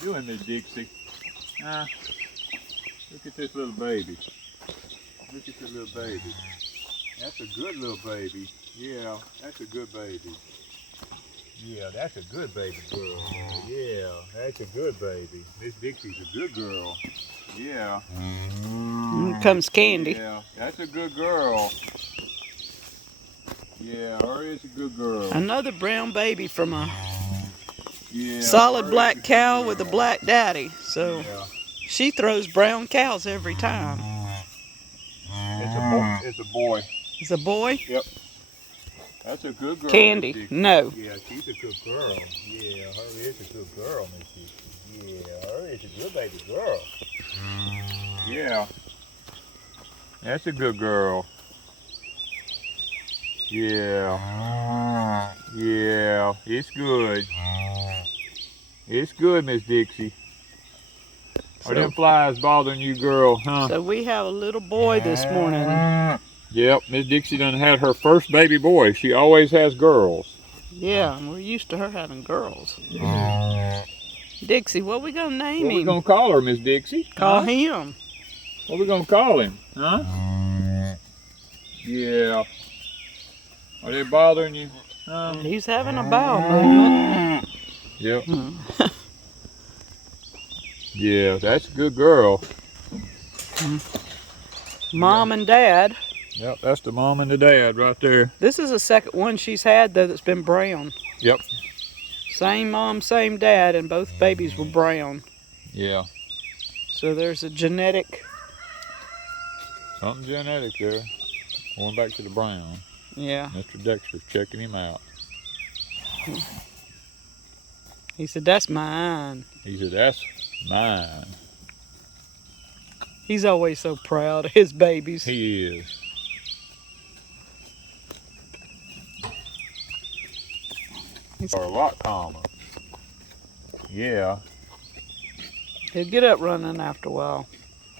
you doing, Miss Dixie? Huh? Look at this little baby. Look at this little baby. That's a good little baby. Yeah, that's a good baby. Yeah, that's a good baby girl. Yeah, that's a good baby. Miss Dixie's a good girl. Yeah. Here comes Candy. Yeah, that's a good girl. Yeah, her is a good girl. Another brown baby from a Yeah, solid black cow with a black daddy. So yeah. she throws brown cows every time. It's a boy. It's a boy. It's a boy? Yep. That's a good girl. Candy, no. Yeah, she's a good girl. Yeah, her is a good girl, Miss Dixie. Yeah, her is a good baby girl. Yeah. That's a good girl. Yeah. Yeah, it's good. It's good, Miss Dixie. Are them flies bothering you, girl, huh? So we have a little boy this morning. Yep, Miss Dixie done had her first baby boy. She always has girls. Yeah, we're used to her having girls. Dixie, what we gonna name him? What we gonna call her, Miss Dixie? Call him. What we gonna call him? Huh? Yeah. Are they bothering you? He's having a bowel movement. Yep. Yeah, that's a good girl. Mom and Dad. Yep, that's the mom and the dad right there. This is the second one she's had though that's been brown. Yep. Same mom, same dad, and both babies were brown. Yeah. So there's a genetic. Something genetic there. Going back to the brown. Yeah. Mr. Dexter's checking him out. He said, "That's mine." He said, "That's mine." He's always so proud of his babies. He is. He's a lot calmer. Yeah. He'll get up running after a while.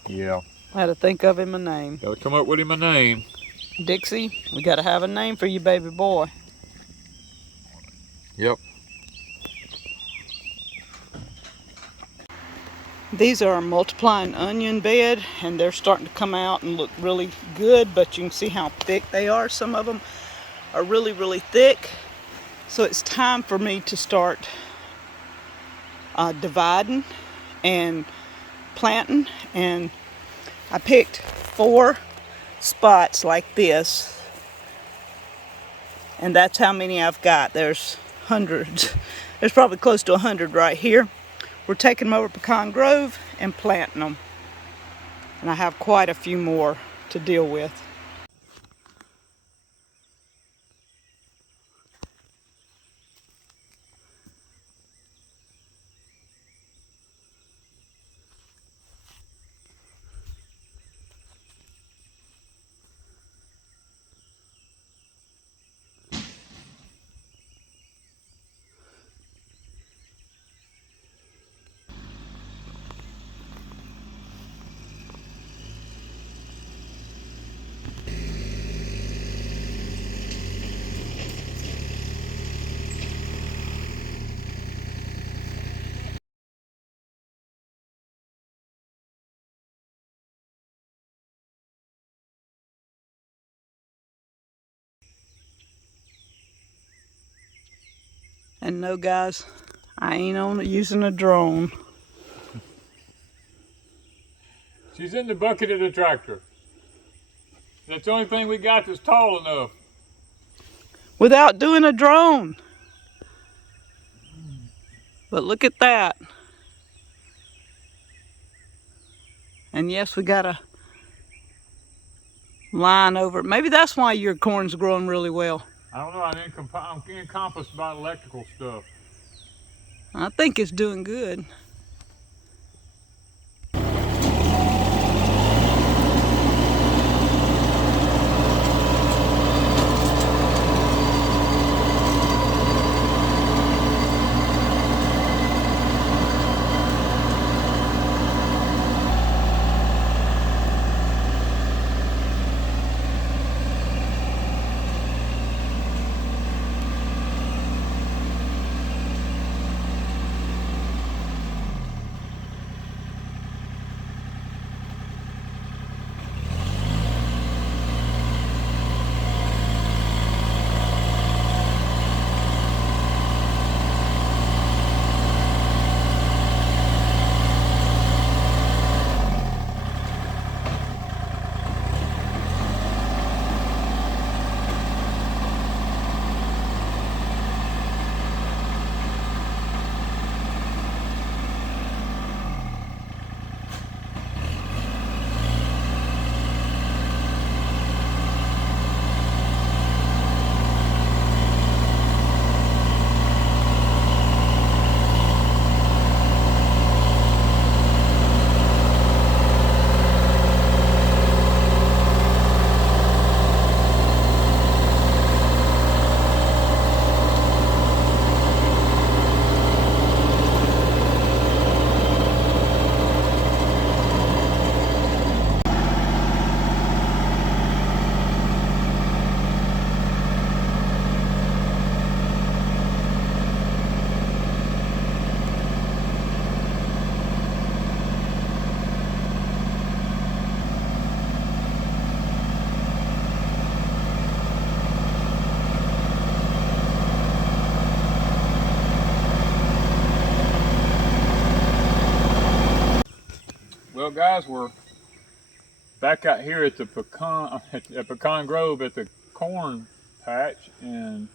Yeah. I had to think of him a name. Gotta come up with him a name. Dixie, we gotta have a name for you, baby boy. Yep. These are a multiplying onion bed, and they're starting to come out and look really good, but you can see how thick they are. Some of them are really, really thick. So it's time for me to start dividing and planting. And I picked 4 spots like this, and that's how many I've got. There's hundreds. There's probably close to 100 right here. We're taking them over to Pecan Grove and planting them, and I have quite a few more to deal with. And no, guys, I ain't on using a drone. She's in the bucket of the tractor. That's the only thing we got that's tall enough. Without doing a drone. But look at that. And yes, we got a line over it. Maybe that's why your corn's growing really well. I don't know, I'm encompassed by electrical stuff. I think it's doing good. Well, guys, we're back out here at the Pecan Grove at the corn patch, and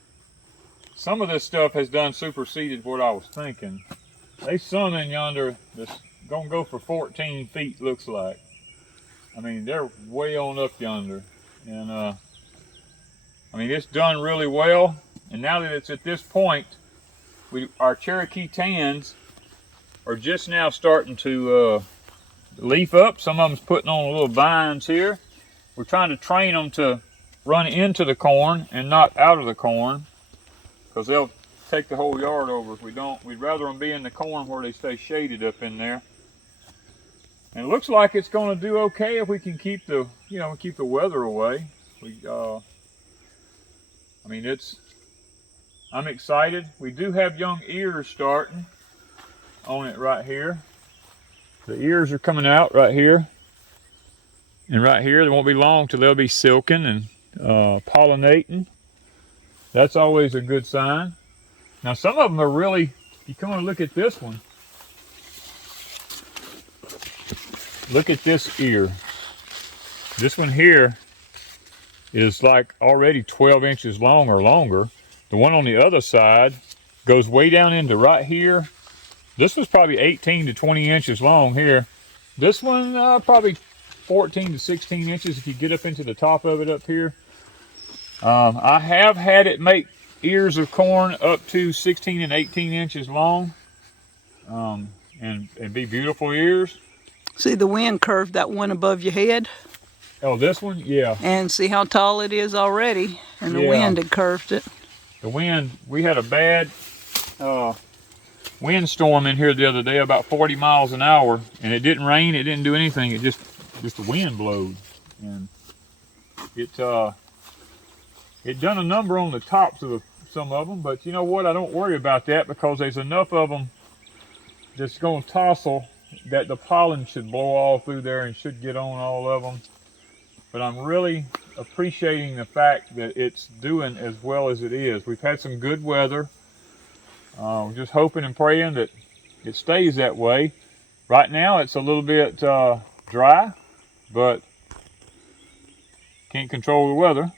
some of this stuff has done superseded what I was thinking. There's some in yonder that's gonna go for 14 feet, looks like. I mean, they're way on up yonder, and I mean, it's done really well. And now that it's at this point, our Cherokee tans are just now starting to leaf up. Some of them's putting on little vines here. We're trying to train them to run into the corn and not out of the corn, because they'll take the whole yard over if we don't. We'd rather them be in the corn where they stay shaded up in there. And it looks like it's going to do okay if we can keep the, keep the weather away. I mean, I'm excited. We do have young ears starting on it right here. The ears are coming out right here. And right here, they won't be long till they'll be silking and pollinating. That's always a good sign. Now, some of them are really, you come and look at this one. Look at this ear. This one here is like already 12 inches long or longer. The one on the other side goes way down into right here. This was probably 18 to 20 inches long here. This one probably 14 to 16 inches if you get up into the top of it up here. I have had it make ears of corn up to 16 and 18 inches long, and be beautiful ears. See the wind curved that one above your head? Oh, this one? Yeah. And see how tall it is already, and the wind had curved it. The wind, we had a bad windstorm in here the other day, about 40 miles an hour, and it didn't rain, it didn't do anything, it just the wind blowed, and it done a number on the tops of some of them. But you know what, I don't worry about that, because there's enough of them that's going to tossle that the pollen should blow all through there and should get on all of them. But I'm really appreciating the fact that it's doing as well as it is. We've had some good weather. We're just hoping and praying that it stays that way. Right now it's a little bit dry, but can't control the weather.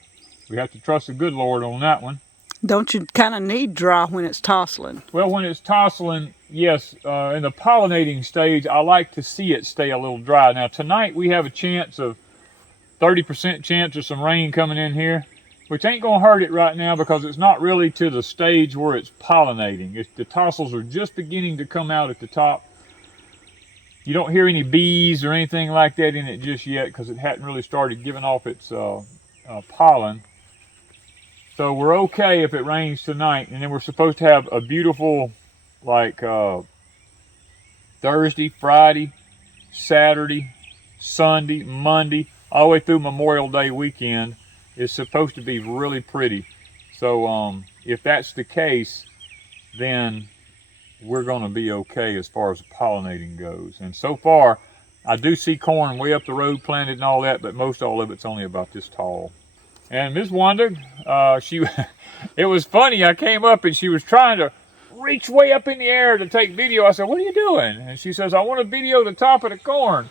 We have to trust the good Lord on that one. Don't you kind of need dry when it's tossling? Well, when it's tossling, yes. In the pollinating stage, I like to see it stay a little dry. Now tonight we have a chance of 30% chance of some rain coming in here, which ain't gonna hurt it right now, because it's not really to the stage where it's pollinating. The tassels are just beginning to come out at the top. You don't hear any bees or anything like that in it just yet, because it hadn't really started giving off its pollen. So we're okay if it rains tonight, and then we're supposed to have a beautiful, like Thursday, Friday, Saturday, Sunday, Monday, all the way through Memorial Day weekend is supposed to be really pretty. So if that's the case, then we're going to be okay as far as pollinating goes. And so far, I do see corn way up the road planted and all that, but most all of it's only about this tall. And Miss Wanda, it was funny, I came up and she was trying to reach way up in the air to take video. I said, "What are you doing?" And she says, "I want to video the top of the corn."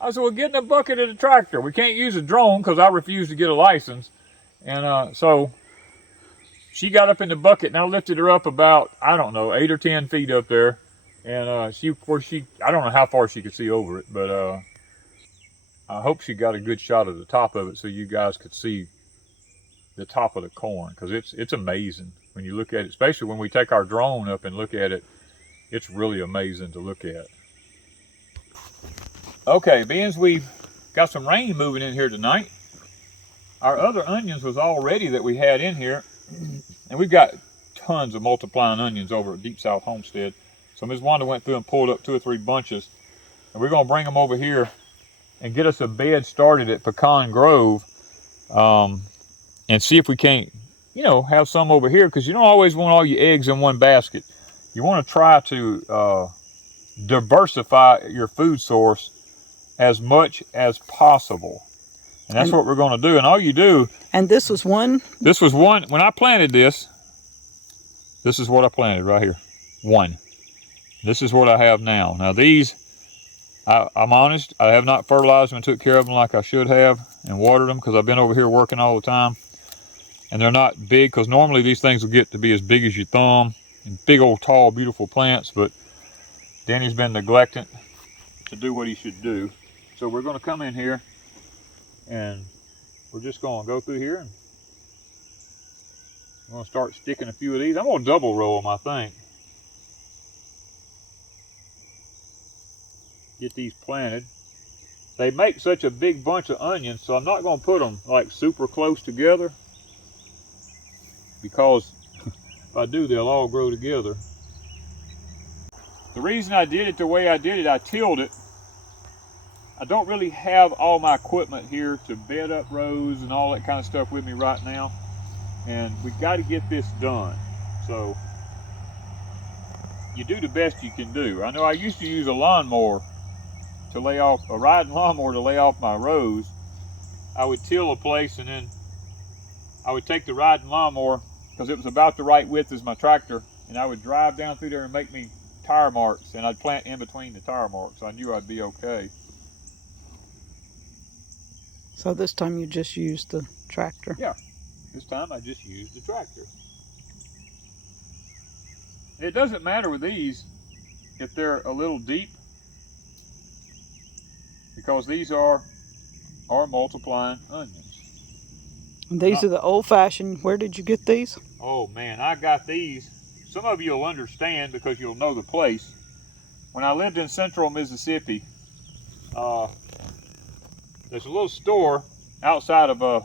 I said, "Well, get in the bucket of the tractor. We can't use a drone because I refuse to get a license." And so she got up in the bucket, and I lifted her up about, I don't know, 8 or 10 feet up there. And I don't know how far she could see over it, but I hope she got a good shot of the top of it so you guys could see the top of the corn, because it's amazing when you look at it, especially when we take our drone up and look at it. It's really amazing to look at. Okay, being as we've got some rain moving in here tonight, our other onions was all ready that we had in here, and we've got tons of multiplying onions over at Deepsouth Homestead. So Ms. Wanda went through and pulled up 2 or 3 bunches, and we're going to bring them over here and get us a bed started at Pecan Grove, and see if we can't, have some over here, because you don't always want all your eggs in one basket. You want to try to diversify your food source as much as possible. And that's what we're going to do. And all you do... And this was one? This was one. When I planted this is what I planted right here. One. This is what I have now. Now these I'm honest, I have not fertilized them and took care of them like I should have and watered them because I've been over here working all the time. And they're not big because normally these things will get to be as big as your thumb and big old tall beautiful plants, but Danny's been neglecting to do what he should do. So we're going to come in here and we're just going to go through here and I'm going to start sticking a few of these. I'm going to double roll them, I think. Get these planted. They make such a big bunch of onions, so I'm not going to put them like super close together because if I do, they'll all grow together. The reason I did it the way I did it, I tilled it. I don't really have all my equipment here to bed up rows and all that kind of stuff with me right now. And we got to get this done. So you do the best you can do. I know I used to use a lawnmower to lay off, a riding lawnmower to lay off my rows. I would till a place and then I would take the riding lawnmower because it was about the right width as my tractor, and I would drive down through there and make me tire marks, and I'd plant in between the tire marks. I knew I'd be okay. So this time you just used the tractor? Yeah, this time I just used the tractor. It doesn't matter with these if they're a little deep because these are multiplying onions. And these are the old-fashioned. Where did you get these? Oh man, I got these. Some of you will understand because you'll know the place. When I lived in central Mississippi, there's a little store outside of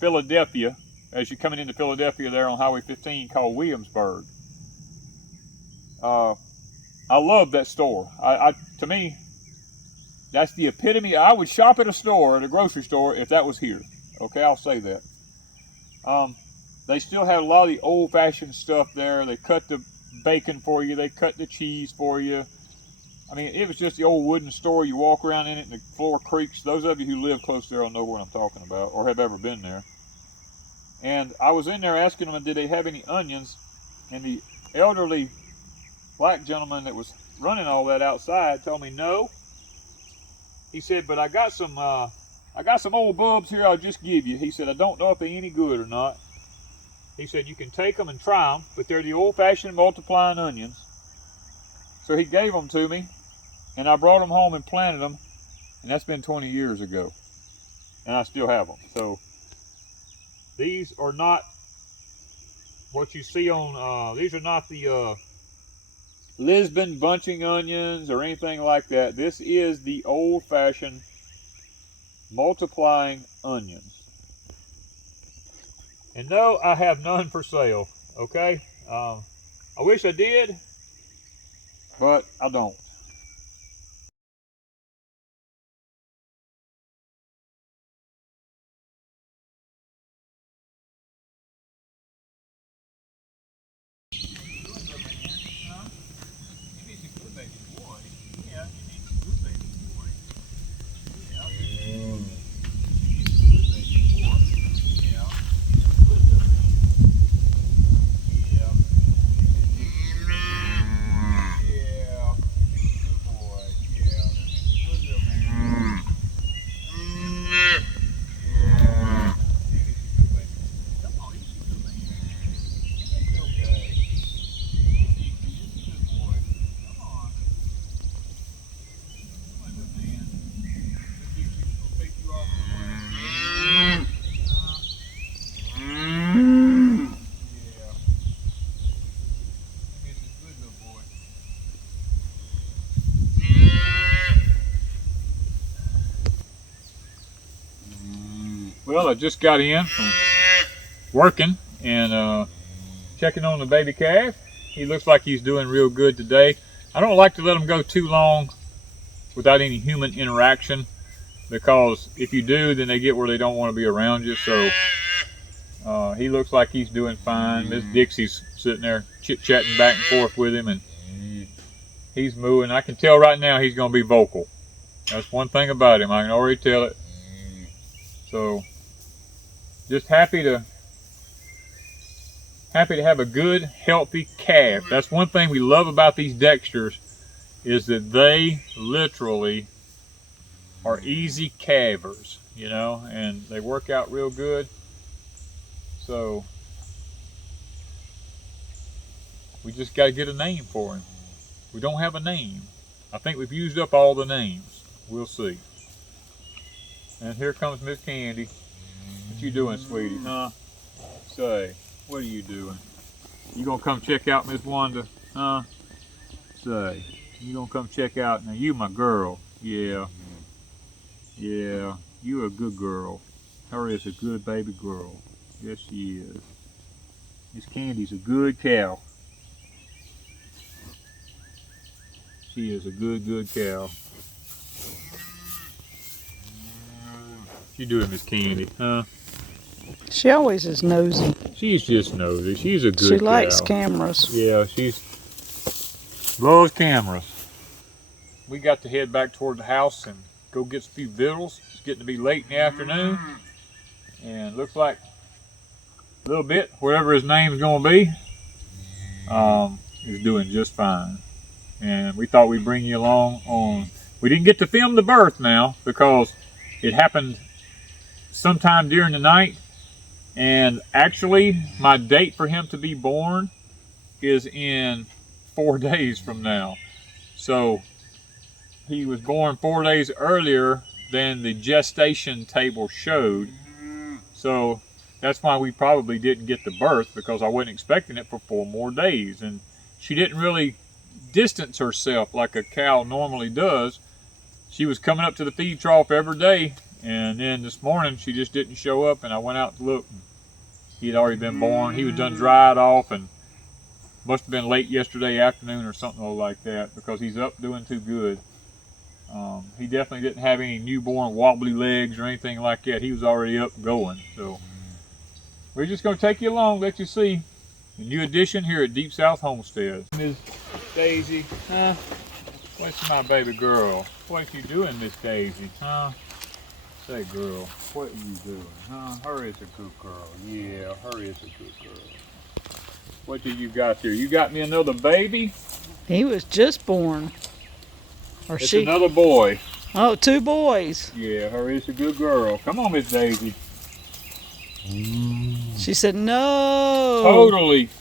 Philadelphia, as you're coming into Philadelphia there on Highway 15, called Williamsburg. I love that store. To me, that's the epitome. I would shop at a store, at a grocery store, if that was here. Okay, I'll say that. They still had a lot of the old-fashioned stuff there. They cut the bacon for you. They cut the cheese for you. I mean, it was just the old wooden store. You walk around in it and the floor creaks. Those of you who live close there will know what I'm talking about or have ever been there. And I was in there asking them, did they have any onions? And the elderly black gentleman that was running all that outside told me no. He said, but I got some old bulbs here I'll just give you. He said, I don't know if they're any good or not. He said, you can take them and try them, but they're the old-fashioned multiplying onions. So he gave them to me, and I brought them home and planted them, and that's been 20 years ago. And I still have them. So these are not what you see on, these are not the Lisbon bunching onions or anything like that. This is the old-fashioned multiplying onions. And no, I have none for sale, okay? I wish I did, but I don't. Well, I just got in from working and checking on the baby calf. He looks like he's doing real good today. I don't like to let him go too long without any human interaction because if you do, then they get where they don't want to be around you. So he looks like he's doing fine. Miss Dixie's sitting there chit-chatting back and forth with him, and he's mooing. I can tell right now he's going to be vocal. That's one thing about him. I can already tell it. So just happy to have a good, healthy calf. That's one thing we love about these Dexters is that they literally are easy calvers, you know, and they work out real good. So we just got to get a name for him. We don't have a name. I think we've used up all the names. We'll see. And here comes Miss Candy. What you doing, sweetie? Huh? Say, what are you doing? You gonna come check out Miss Wanda? Huh? Say, you gonna come check out? Now you my girl. Yeah. Yeah. You a good girl. Her is a good baby girl. Yes, she is. Miss Candy's a good cow. She is a good cow. What you doing, Miss Candy? Huh? She always is nosy. She's just nosy. She's a good cow. She likes cameras. Yeah, she's loves cameras. We got to head back toward the house and go get a few victuals. It's getting to be late in the afternoon. And looks like a little bit, whatever his name's gonna be, is doing just fine. And we thought we'd bring you along on, we didn't get to film the birth now because it happened sometime during the night. And actually, my date for him to be born is in 4 days from now. So he was born 4 days earlier than the gestation table showed. So that's why we probably didn't get the birth, because I wasn't expecting it for 4 more days. And she didn't really distance herself like a cow normally does. She was coming up to the feed trough every day, and then this morning she just didn't show up, and I went out to look. He had already been born. He was done dried off, and must have been late yesterday afternoon or something like that, because he's up doing too good. He definitely didn't have any newborn wobbly legs or anything like that. He was already up going. So we're just going to take you along, let you see the new addition here at Deepsouth Homestead. Miss Daisy, huh? What's my baby girl? What you doing, Miss Daisy, huh? Say, girl, what are you doing, huh? Her is a good girl. Yeah, her is a good girl. What do you got there? You got me another baby? He was just born. Or It's she. another boy. Oh, 2 boys. Yeah, her is a good girl. Come on, Miss Daisy. She said no.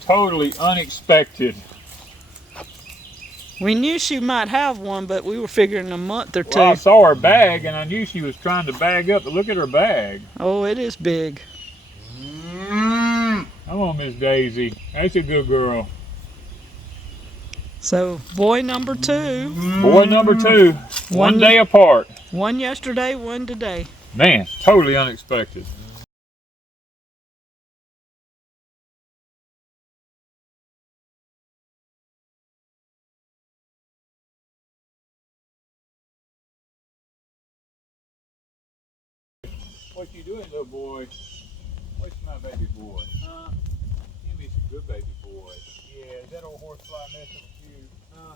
Totally unexpected. We knew she might have one, but we were figuring a month or 2. Well, I saw her bag, and I knew she was trying to bag up, but look at her bag. Oh, it is big. Come on, Miss Daisy. That's a good girl. So, boy number 2. Boy number 2. One day apart. One yesterday, one today. Man, totally unexpected. What you doing, little boy? What's my baby boy? Huh? Give me some good baby boy. Yeah, is that old horsefly messing with you? Huh?